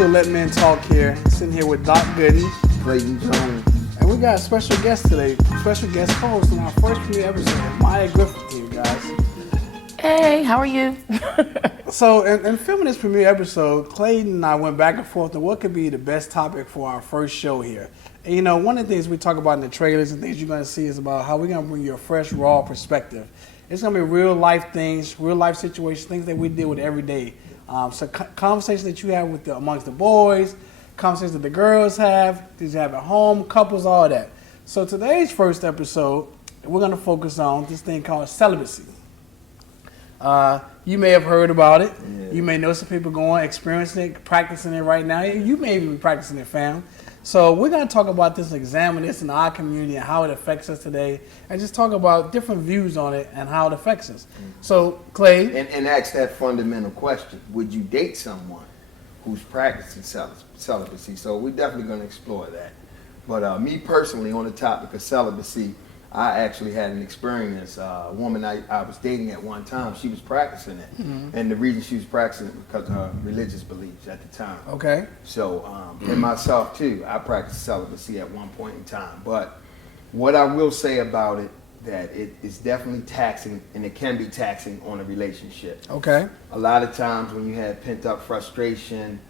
to Let Men Talk here. Sitting here with Godden, Clayton Jones. and we got a special guest today. Special guest host on our first premiere episode, Maya Griffith here, guys. Hey, how are you? So, in filming this premiere episode, Clayton and I went back and forth on what could be the best topic for our first show here. And you know, one of the things we talk about in the trailers and things you're going to see is about how we're going to bring you a fresh, raw perspective. It's going to be real life things, real life situations, things that we deal with every day. Conversations that you have with amongst the boys, conversations that the girls have, things you have at home, couples, all that. So today's first episode, we're going to focus on this thing called celibacy. You may have heard about it. Yeah. You may know some people going, experiencing it, practicing it right now. You may even be practicing it, fam. So we're going to talk about this, examine this in our community and how it affects us today, and just talk about different views on it and how it affects us. So, Clay. And ask that fundamental question. Would you date someone who's practicing celibacy? So we're definitely going to explore that. But me personally, on the topic of celibacy, I actually had an experience. A woman I was dating at one time, she was practicing it. Mm-hmm. And the reason she was practicing it was because of her religious beliefs at the time. Okay. So, and myself too, I practiced celibacy at one point in time. But what I will say about it, that it is definitely taxing, and it can be taxing on a relationship. Okay. A lot of times when you have pent up frustration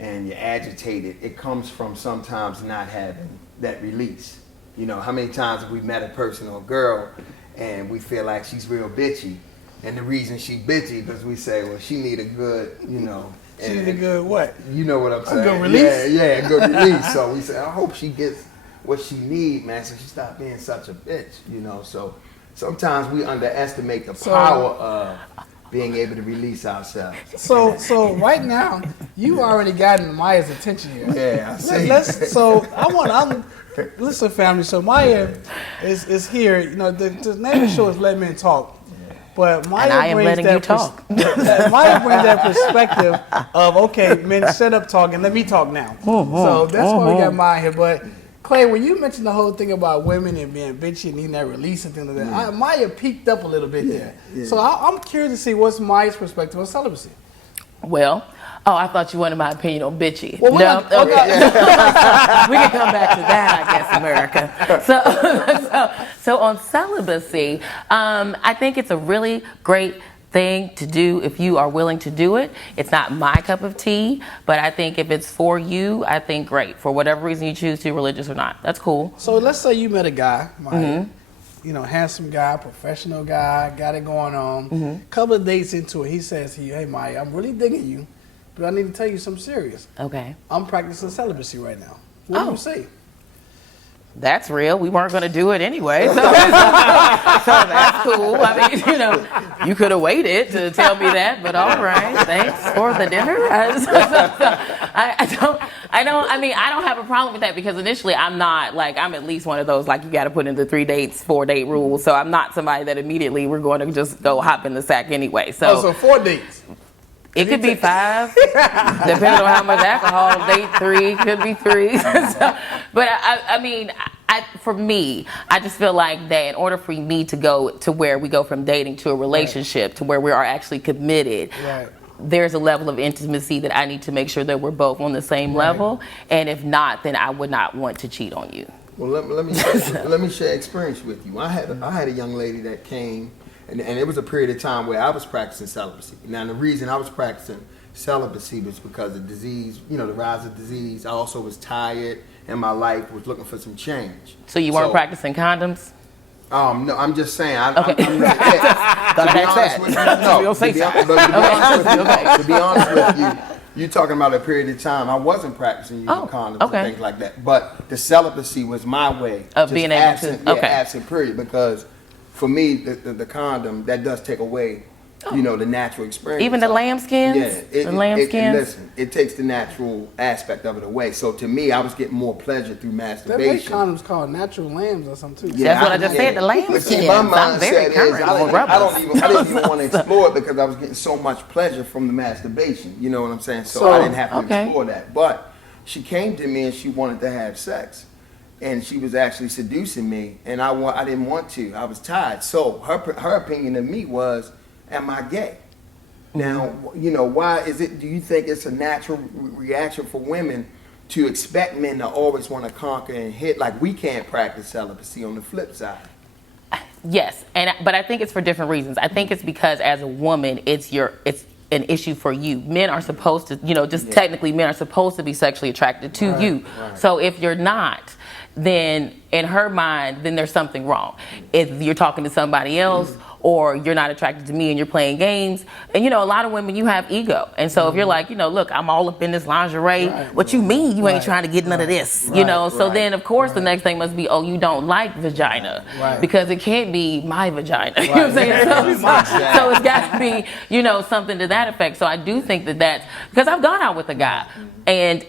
and you're agitated, it comes from sometimes not having that release. You know, how many times have we met a person or a girl and we feel like she's real bitchy, and the reason she bitchy because we say, well, she need a good, you know. She need a good what? You know what I'm saying? A good release? Yeah, good release. So we say, I hope she gets what she need, man, so she stop being such a bitch, you know. So sometimes we underestimate the power of being able to release ourselves. So right now, you already gotten Maya's attention here. Yeah, I see. Listen, family. So Maya is here. You know, the name of the show is Let Men Talk. But Maya and I am letting you talk. Maya brings that perspective of, okay, men, shut up talking, let me talk now. So that's why we got Maya here. But Clay, when you mentioned the whole thing about women and being bitchy and needing that release and things like that, Maya peaked up a little bit there. Yeah. So I'm curious to see what's Maya's perspective on celibacy. Well, I thought you wanted my opinion on bitchy. Well, no, okay. We can come back to that, I guess, America. So on celibacy, I think it's a really great thing to do if you are willing to do it. It's not my cup of tea, but I think if it's for you, I think great. For whatever reason you choose to, religious or not, that's cool. So let's say you met a guy, Maya, you know, handsome guy, professional guy, got it going on. Couple of dates into it, he says to you, hey Maya, I'm really digging you, but I need to tell you something serious. Okay. I'm practicing celibacy right now. What do you say? That's real. We weren't going to do it anyway. So that's cool. I mean, you know, you could have waited to tell me that, but all right. Thanks for the dinner. I don't have a problem with that because initially I'm at least one of those, like, you got to put in the 3 dates, 4 date rule. So I'm not somebody that immediately we're going to just go hop in the sack anyway. So 4 dates. It could be 5, depending on how much alcohol. Date 3 could be 3. But I mean, for me, I just feel like that in order for me to go to where we go from dating to a relationship to where we are actually committed, there's a level of intimacy that I need to make sure that we're both on the same level. And if not, then I would not want to cheat on you. Well, let me share experience with you. I had a young lady that came. And it was a period of time where I was practicing celibacy. Now, the reason I was practicing celibacy was because of disease, you know, the rise of disease. I also was tired in my life, was looking for some change. So you weren't practicing condoms? No, I'm just saying. To be honest with you, you're talking about a period of time I wasn't practicing using condoms and things like that. But the celibacy was my way of being able to. Absent period, because for me, the condom, that does take away, you know, the natural experience. Even the lambskins? Yeah. Listen, it takes the natural aspect of it away. So to me, I was getting more pleasure through masturbation. They make condoms called natural lambs or something too. Yeah, that's what I just said, the lambskins. My mindset is, I didn't even want to explore it because I was getting so much pleasure from the masturbation. You know what I'm saying? So I didn't have to explore that. But she came to me and she wanted to have sex. And she was actually seducing me, and I didn't want to. I was tired. So her opinion of me was, am I gay? Now, why is it? Do you think it's a natural reaction for women to expect men to always want to conquer and hit? Like, we can't practice celibacy on the flip side. Yes, but I think it's for different reasons. I think it's because as a woman, it's an issue for you. Men are supposed to, technically, men are supposed to be sexually attracted to you. Right. So if you're not, then in her mind, then there's something wrong. If you're talking to somebody else, or you're not attracted to me and you're playing games. And a lot of women, you have ego. And so if you're like, look, I'm all up in this lingerie. Right. What you mean you ain't trying to get none of this? So then of course the next thing must be, oh, you don't like vagina. Right. Because it can't be my vagina. Right. You know what I'm saying? So it's got to be, something to that effect. So I do think that's, because I've gone out with a guy and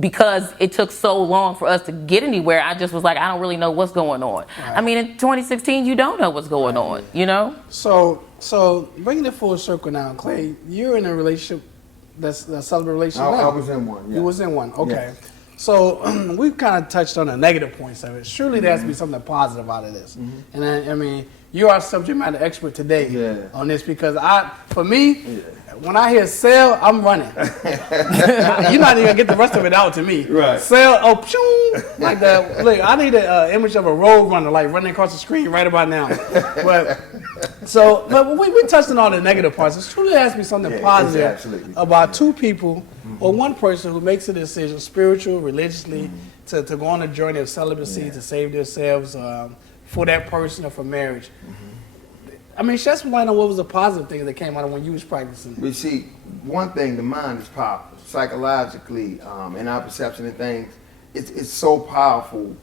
because it took so long for us to get anywhere, I just was like, I don't really know what's going on. Right. I mean, in 2016, you don't know what's going on, So bringing it full circle now, Clay, you're in a relationship that's a celibate relationship now. I was in one, yeah. You was in one, okay. Yes. So we've kind of touched on the negative points of it. Surely there has to be something positive out of this. And I mean, you are subject matter expert today on this because for me, when I hear sail, I'm running. You're not even gonna get the rest of it out to me. Right. Sail, like that. Look, I need an image of a road runner, like running across the screen right about now. But we touched on all the negative parts. It truly has to be something positive about two people or one person who makes a decision, spiritual, religiously, to go on a journey of celibacy, to save themselves for that person or for marriage. I mean, shed some light on what was the positive thing that came out of when you was practicing. We see, one thing, the mind is powerful. Psychologically, in our perception of things, it's so powerful,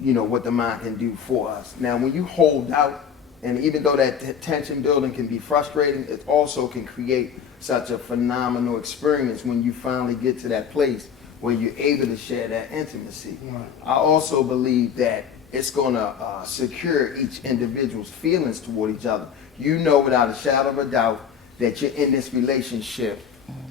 what the mind can do for us. Now, when you hold out, and even though that tension building can be frustrating, it also can create such a phenomenal experience when you finally get to that place where you're able to share that intimacy. Right. I also believe that it's going to secure each individual's feelings toward each other. You know without a shadow of a doubt that you're in this relationship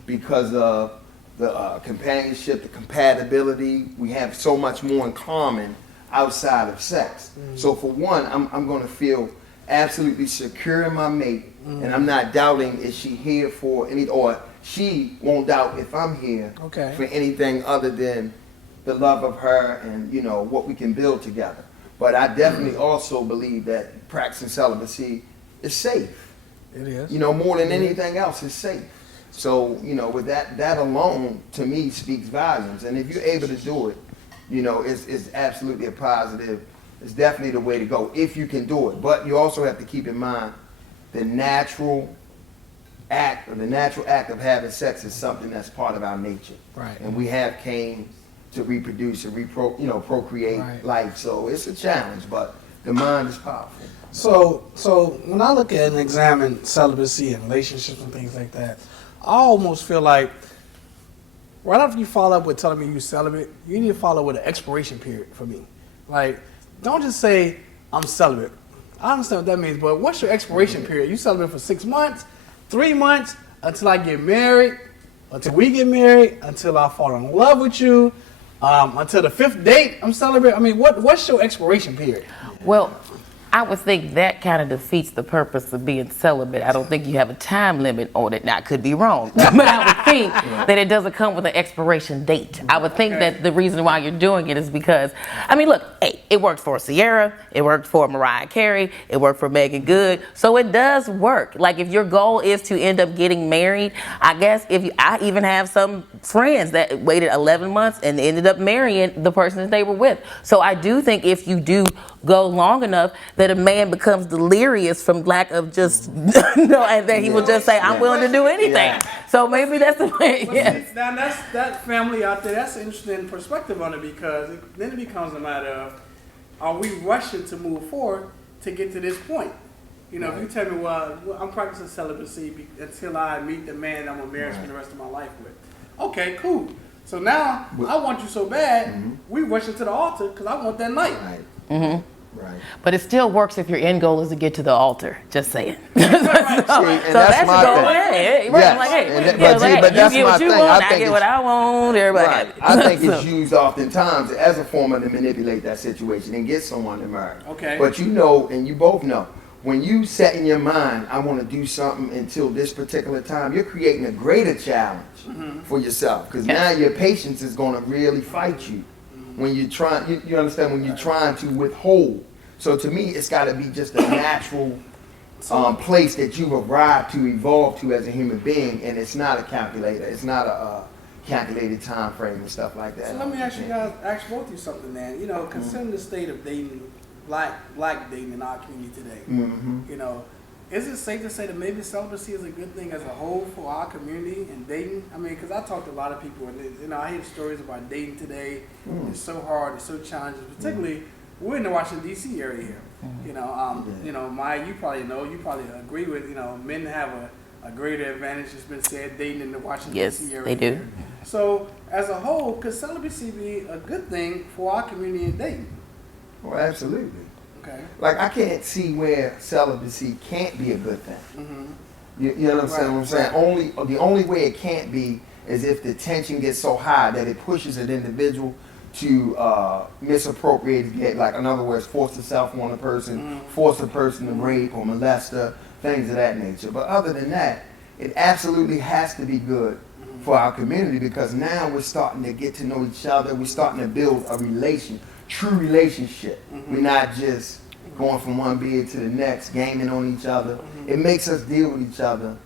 because of the companionship, the compatibility. We have so much more in common outside of sex. So for one, I'm going to feel absolutely secure in my mate, and I'm not doubting is she here for any, or she won't doubt if I'm here for anything other than the love of her and what we can build together. But I definitely also believe that practicing celibacy is safe. It is. More than anything else, it's safe. So, with that alone, to me, speaks volumes. And if you're able to do it, it's absolutely a positive. It's definitely the way to go if you can do it. But you also have to keep in mind the natural act of having sex is something that's part of our nature. Right. And we have came to reproduce and procreate life. So it's a challenge, but the mind is powerful. So when I look at and examine celibacy and relationships and things like that, I almost feel like right after you follow up with telling me you're celibate, you need to follow with an expiration period for me. Like, don't just say I'm celibate. I understand what that means, but what's your expiration period? You celibate for 6 months, 3 months, until I get married, until we get married, until I fall in love with you, until the 5th date, I'm celibate. I mean, what's your expiration period? Well, I would think that kind of defeats the purpose of being celibate. I don't think you have a time limit on it. Now, I could be wrong, but I would think that it doesn't come with an expiration date. I would think that the reason why you're doing it is because, I mean, look, hey, it worked for Sierra, it worked for Mariah Carey, it worked for Megan Good, so it does work. Like, if your goal is to end up getting married, I guess I even have some friends that waited 11 months and ended up marrying the person that they were with. So I do think if you do go long enough, that a man becomes delirious from lack of just, and that he will just say, I'm willing to do anything. Yeah. So maybe that's the way. Yes. Now that family out there, that's an interesting perspective on it, because then it becomes a matter of, are we rushing to move forward to get to this point? If you tell me, well, I'm practicing celibacy until I meet the man I'm going to marry spend the rest of my life with. Okay, cool. So now I want you so bad, we rush into the altar because I want that night. Right. Mm-hmm. Right. But it still works if your end goal is to get to the altar. Just saying. See, and that's my thing. But that's you get my what you thing. want, I get what I want. Everybody. Right. I think it's used oftentimes as a form of to manipulate that situation and get someone to marry. Okay. But and you both know, when you set in your mind, I want to do something until this particular time, you're creating a greater challenge for yourself. Because now your patience is going to really fight you when you're trying, you understand, when you're trying to withhold. So to me, it's got to be just a natural place that you've arrived to, evolve to as a human being, and it's not a calculator. It's not a calculated time frame and stuff like that. So let me ask you guys, ask both of you something, man. You know, considering the state of dating, black dating in our community today, you know, is it safe to say that maybe celibacy is a good thing as a whole for our community and dating? I mean, because I talk to a lot of people, and you know, I hear stories about dating today. It's so hard, it's so challenging. Particularly, we're in the Washington D.C. area here. You know, Maya, you probably agree with, you know, men have a greater advantage. It's been said dating in the Washington D.C. area. Yes, they do. Here. So, as a whole, could celibacy be a good thing for our community and dating? Well, absolutely. Okay. Like, I can't see where celibacy can't be a good thing. You know what I'm saying? The only way it can't be is if the tension gets so high that it pushes an individual to misappropriate, like, in other words, force herself on a person, force a person to rape or molest her, things of that nature. But other than that, it absolutely has to be good for our community, because now we're starting to get to know each other. We're starting to build a true relationship. We're not just going from one bed to the next, gaming on each other. It makes us deal with each other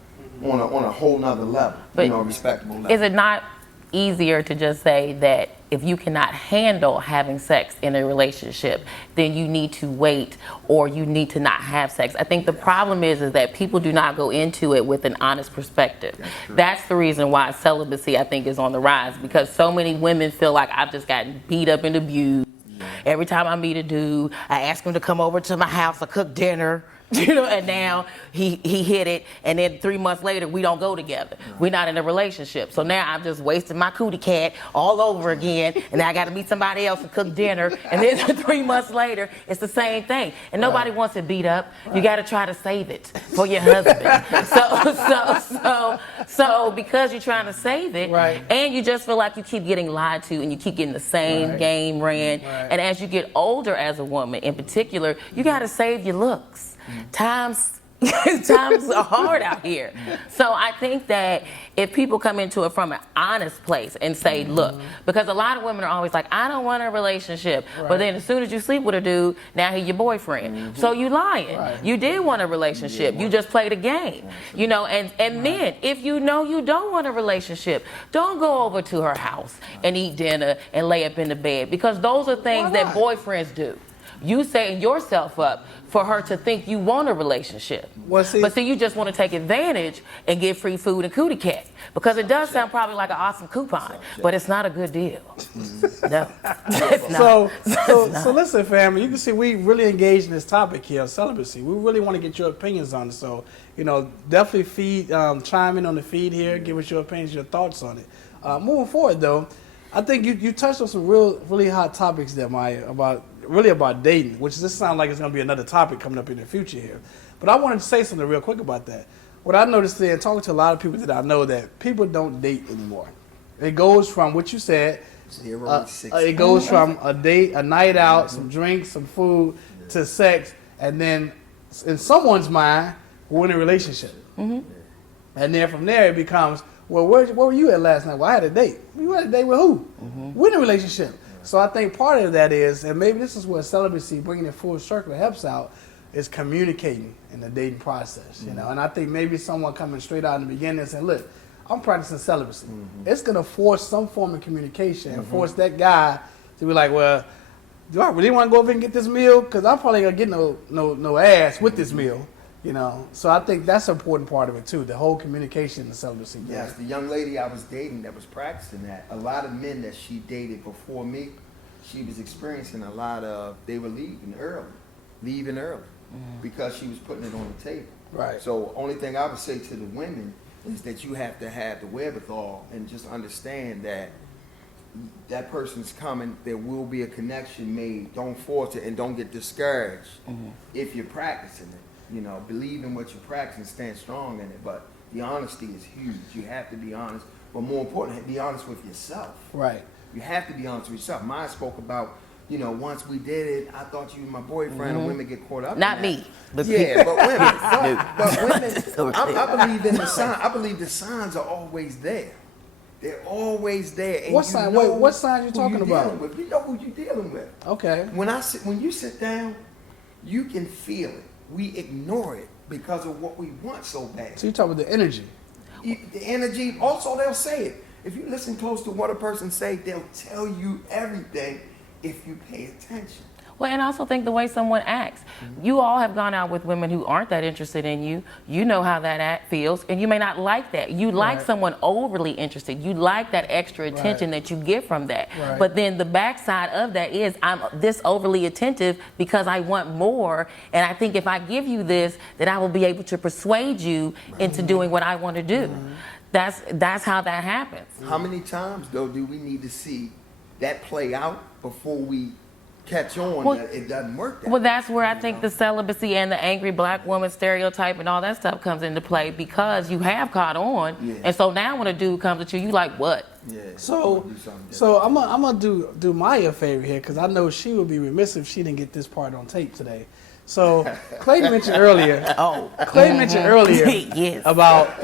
on a whole nother level, but a respectable level. Is it not easier to just say that if you cannot handle having sex in a relationship, then you need to wait or you need to not have sex? I think the problem is that people do not go into it with an honest perspective. That's the reason why celibacy, I think, is on the rise, because so many women feel like I've just gotten beat up and abused. Every time I meet a dude, I ask him to come over to my house to cook dinner. You know, and now he hit it, and then 3 months later we don't go together. We're not in a relationship. So now I'm just wasting my cootie cat all over again, and now I got to meet somebody else to cook dinner, and then 3 months later it's the same thing. And nobody wants it beat up. You got to try to save it for your husband. So because you're trying to save it, and you just feel like you keep getting lied to, and you keep getting the same game ran. And as you get older as a woman, in particular, you got to save your looks. Times are hard out here. So I think that if people come into it from an honest place and say, look, because a lot of women are always like, I don't want a relationship. But then as soon as you sleep with a dude, now he's your boyfriend. So you lying. You did want a relationship. You just played a game. You know, and men, if you know you don't want a relationship, don't go over to her house and eat dinner and lay up in the bed, because those are things that boyfriends do. You setting yourself up for her to think you want a relationship. But see, you just want to take advantage and get free food and cootie cat, because it does sound probably like an awesome coupon, but it's not a good deal. No, it's not. So listen, family, you can see we really engaged in this topic here, celibacy. We really want to get your opinions on it. So, you know, definitely chime in on the feed here, give us your opinions, your thoughts on it. Moving forward, though, I think you touched on some really hot topics there, Maya, about dating, which this sounds like it's going to be another topic coming up in the future here. But I wanted to say something real quick about that. What I noticed there, talking to a lot of people that I know, that people don't date anymore. It goes from what you said, it goes from a date, a night out, some drinks, some food, to sex, and then in someone's mind, we're in a relationship. And then from there it becomes, well, where were you at last night? Well, I had a date. You had a date with who? We're in a relationship. So I think part of that is, and maybe this is where celibacy, bringing it full circle, helps out, is communicating in the dating process. You know, and I think maybe someone coming straight out in the beginning and saying, look, I'm practicing celibacy. It's going to force some form of communication and force that guy to be like, well, do I really want to go over and get this meal? Because I'm probably going to get no ass with this meal. You know, so I think that's an important part of it too, the whole communication in the celibacy. Yes, the young lady I was dating that was practicing that, a lot of men that she dated before me, she was experiencing a lot of, they were leaving early, because she was putting it on the table. Right. So only thing I would say to the women is that you have to have the wherewithal and just understand that that person's coming, there will be a connection made. Don't force it and don't get discouraged if you're practicing it. You know, believe in what you're practicing, stand strong in it. But the honesty is huge. You have to be honest. But more importantly, be honest with yourself. Right. You have to be honest with yourself. Maya spoke about you know, once we did it, I thought you were my boyfriend, and women get caught up. Not in me. But yeah, but women, I believe in the sign. I believe the signs are always there. They're always there. And What sign? Wait, what sign you talking about? With. You know who you dealing with. Okay. When you sit down, you can feel it. We ignore it because of what we want so bad. So you talking about the energy? The energy. Also, they'll say it. If you listen close to what a person say, they'll tell you everything if you pay attention. Well, and I also think the way someone acts. You all have gone out with women who aren't that interested in you. You know how that act feels, and you may not like that. You like someone overly interested. You like that extra attention that you get from that. Right. But then the backside of that is I'm this overly attentive because I want more, and I think if I give you this, that I will be able to persuade you into doing what I want to do. That's how that happens. How many times, though, do we need to see that play out before we catch on that it doesn't work that Well, that's where I think the celibacy and the angry black woman stereotype and all that stuff comes into play, because you have caught on, and so now when a dude comes at you, you like, what? Yeah. So I'm gonna do Maya a favor here, because I know she would be remiss if she didn't get this part on tape today. So Clayton mentioned earlier. Yes. About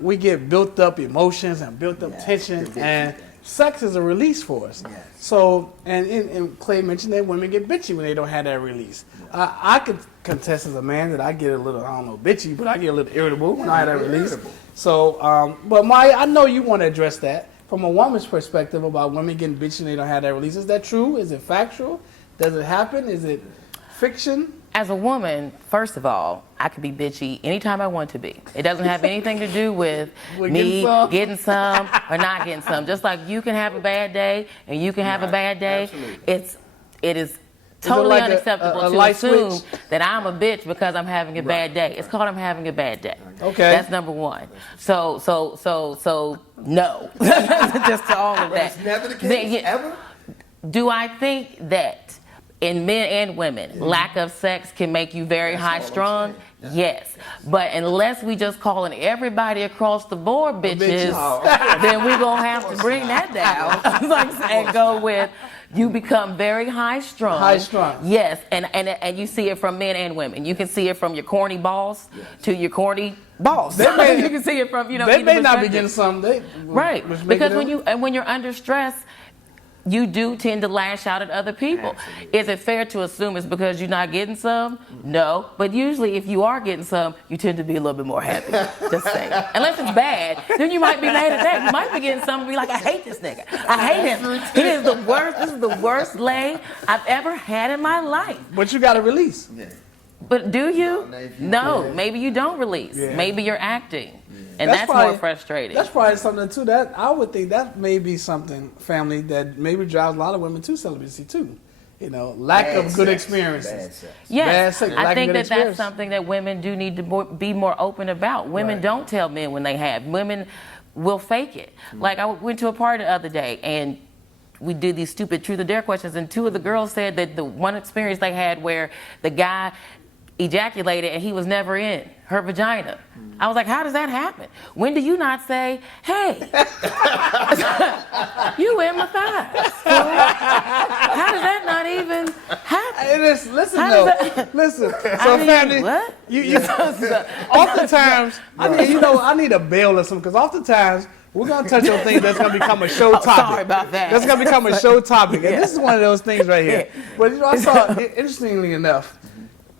we get built up emotions and built up tension, and sex is a release for us. Yes. So and Clay mentioned that women get bitchy when they don't have that release. I could contest as a man that I get a little, I don't know, bitchy, but I get a little irritable when I have that release. So, but Maya, I know you want to address that from a woman's perspective about women getting bitchy when they don't have that release. Is that true? Is it factual? Does it happen? Is it fiction? As a woman, first of all, I could be bitchy anytime I want to be. It doesn't have anything to do with me getting some or not getting some. Just like you can have a bad day and you can have a bad day. Absolutely. It is totally like unacceptable a to light assume switch? that I'm a bitch because I'm having a bad day. It's called I'm having a bad day. Okay. That's number one. So no. Just to all of that. It's never the case, ever? Do I think that in men and women, lack of sex can make you very high strung? Yes. But unless we just calling everybody across the board bitches, then we're going to have to bring that down. And go with, you become very high strung. High strung. Yes. And you see it from men and women. You can see it from your corny boss to your corny boss. You can see it from, They may not be getting something. Right. Because when you're under stress, you do tend to lash out at other people. Absolutely. Is it fair to assume it's because you're not getting some? No. But usually if you are getting some, you tend to be a little bit more happy. Just saying. Unless it's bad, then you might be mad at that. You might be getting some and be like, I hate this nigga. I hate him. He is the worst. This is the worst lay I've ever had in my life. But you got to release. Yeah. But do you? No, Maybe you don't release. Yeah. Maybe you're acting. And That's that's probably more frustrating. That's probably something too. That I would think that may be something, family, that maybe drives a lot of women to celibacy too. Lack of good experiences. Bad sex. Yes, Bad sex, lack I of think good that's experience. something that women do need to be more open about. Women don't tell men when they have. Women will fake it. Like I went to a party the other day and we did these stupid truth or dare questions, and two of the girls said that the one experience they had where the guy ejaculated and he was never in her vagina. I was like, how does that happen? When do you not say, hey, you in my thighs? How does that not even happen? Listen. So family, what? you oftentimes I need a bail or something, because oftentimes we're gonna touch on things that's gonna become a show topic. Sorry about that. That's gonna become a show topic, and this is one of those things right here. But I saw, interestingly enough,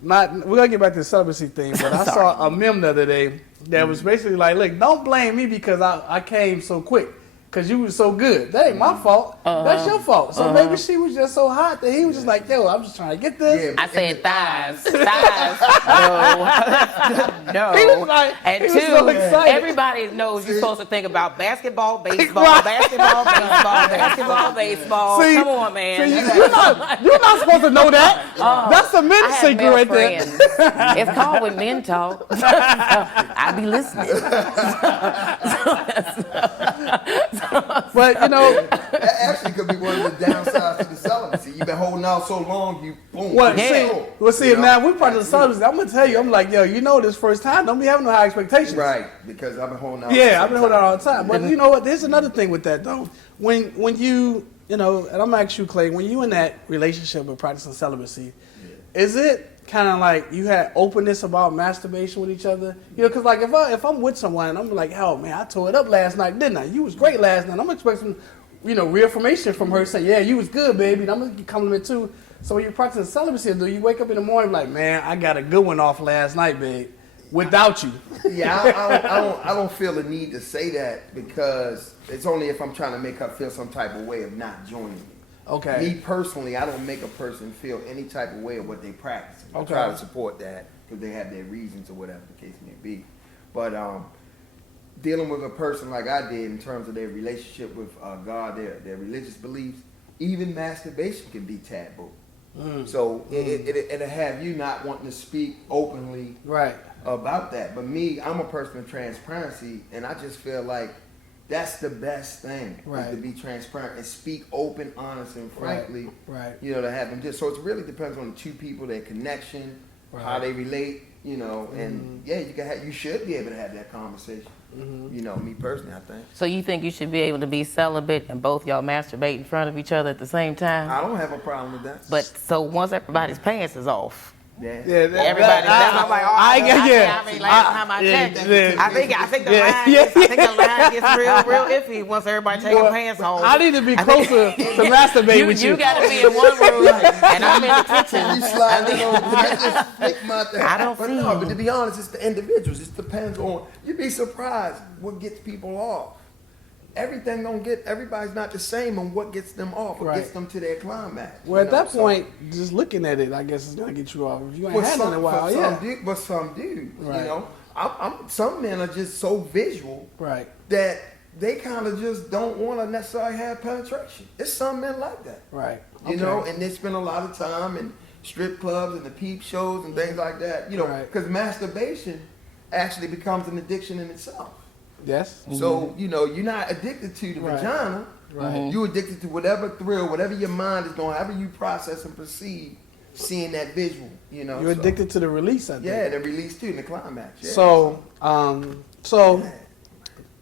we're gonna get back to the celibacy thing, but I saw a meme the other day that was basically like, look, don't blame me because I came so quick, because you were so good. That ain't my fault. That's your fault. So maybe she was just so hot that he was just like, yo, I'm just trying to get this. I said thighs. No. He was like, And he two, was so excited. everybody knows you're supposed to think about basketball, baseball, basketball, baseball. See, Come on, man. You're not supposed to know that. That's a I men's have secret male right there. friends. It's called when men talk. I be listening. But That actually could be one of the downsides to the celibacy. You've been holding out so long, you boom. Now we're part of the celibacy. I'm gonna tell you, I'm like, yo, this first time, don't be having no high expectations. Right, because I've been holding out. Yeah, I've been holding out all the time. But you know what? There's another thing with that though. When you you know, and I'm gonna ask you, Clay, when you in that relationship with practicing celibacy, is it kind of like you had openness about masturbation with each other? You know, because like if I'm with someone and I'm like, oh man, I tore it up last night, didn't I? You was great last night. I'm expecting, you know, reaffirmation from her saying, yeah, you was good, baby. And I'm gonna compliment too. So when you're practicing celibacy, do you wake up in the morning like, man, I got a good one off last night, babe, without you? Yeah, I don't feel the need to say that because it's only if I'm trying to make her feel some type of way of not joining me. Okay. Me personally, I don't make a person feel any type of way of what they practice. I Okay. try to support that because they have their reasons or whatever the case may be. But dealing with a person like I did in terms of their relationship with God, their religious beliefs, even masturbation can be taboo. So it'll have you not wanting to speak openly about that. But me, I'm a person of transparency, and I just feel like that's the best thing, is to be transparent and speak open, honest, and frankly. You know, to have them just. So it really depends on the two people, their connection, how they relate. You know, and yeah, you should be able to have that conversation. You know, me personally, I think. So you think you should be able to be celibate and both y'all masturbate in front of each other at the same time? I don't have a problem with that. But so once everybody's pants is off, everybody. That's like, oh, I mean, last time I checked, I think the line gets real iffy once everybody take their pants off. I need to be closer to masturbate with you. You got to be in one room and I'm in the kitchen. You slide it over. I just flick my thing. I don't but see no, you. but to be honest, it's the individuals. It depends on. You'd be surprised what gets people off. Everybody's not the same on what gets them off, what gets them to their climax. Well, at that point, just looking at it, I guess it's gonna get you off. If you ain't had it in a while, But some do, you know. Some men are just so visual that they kind of just don't want to necessarily have penetration. It's some men like that, You know, and they spend a lot of time in strip clubs and the peep shows and things like that. You know, because masturbation actually becomes an addiction in itself. Yes. So, you know, you're not addicted to the vagina. You're addicted to whatever thrill, whatever your mind is going, however you process and perceive seeing that visual, you know. You're addicted to the release, I think. Yeah, the release too, and the climax. Yeah. So,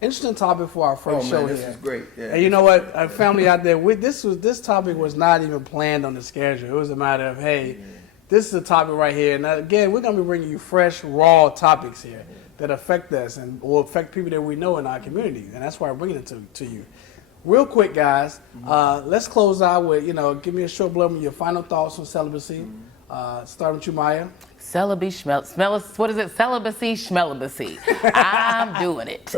interesting topic for our first show this here. is great. Yeah. And you know what, our family out there, this topic was not even planned on the schedule. It was a matter of, hey, this is a topic right here. And again, we're going to be bringing you fresh, raw topics here that affect us and will affect people that we know in our community. And that's why we're bringing it to you. Real quick, guys, let's close out with, you know, give me a short blurb of your final thoughts on celibacy. Start with you, Maya. Celibacy, what is it? Celibacy, schmelibacy. I'm doing it.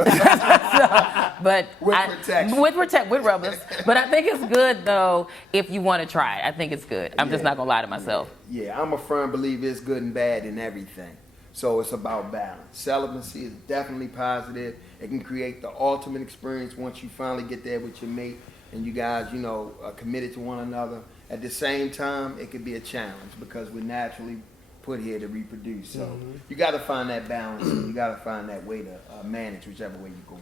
But with rubbers. But I think it's good though if you want to try it. I think it's good. I'm just not gonna lie to myself. Yeah, I'm a firm believer it's good and bad in everything. So it's about balance. Celibacy is definitely positive. It can create the ultimate experience once you finally get there with your mate and you guys, you know, are committed to one another. At the same time, it could be a challenge because we're naturally put here to reproduce. So you got to find that balance and you got to find that way to manage whichever way you go.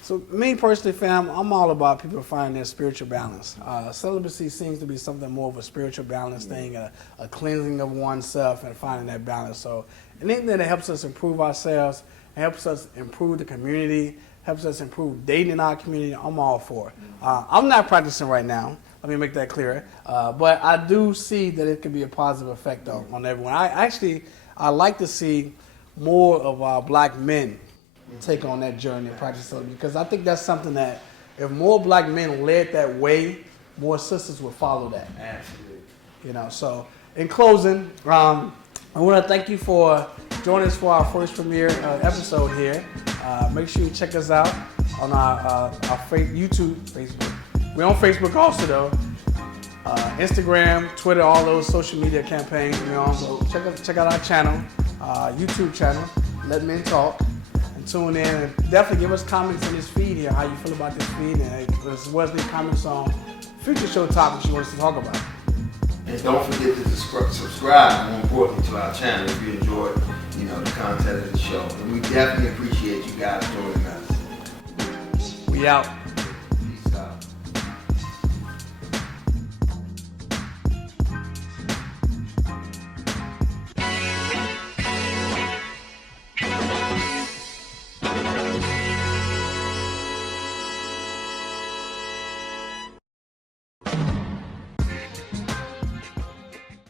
So me personally, fam, I'm all about people finding their spiritual balance. Celibacy seems to be something more of a spiritual balance thing, a cleansing of oneself and finding that balance. So anything that helps us improve ourselves, helps us improve the community, helps us improve dating in our community, I'm all for. I'm not practicing right now. Let me make that clear. But I do see that it can be a positive effect on everyone. I like to see more of our black men take on that journey and practice celibacy, because I think that's something that if more black men led that way, more sisters would follow that. Absolutely. You know, so in closing, I want to thank you for joining us for our first premiere episode here. Make sure you check us out on our Facebook. We're on Facebook also though. Instagram, Twitter, all those social media campaigns we're on. So check out our channel, YouTube channel, Let Men Talk, and tune in. And definitely give us comments on this feed here, how you feel about this feed, and as well as leave comments on future show topics you want us to talk about. And don't forget to subscribe, more importantly, to our channel if you enjoy, you know, the content of the show. And we definitely appreciate you guys joining us. We out.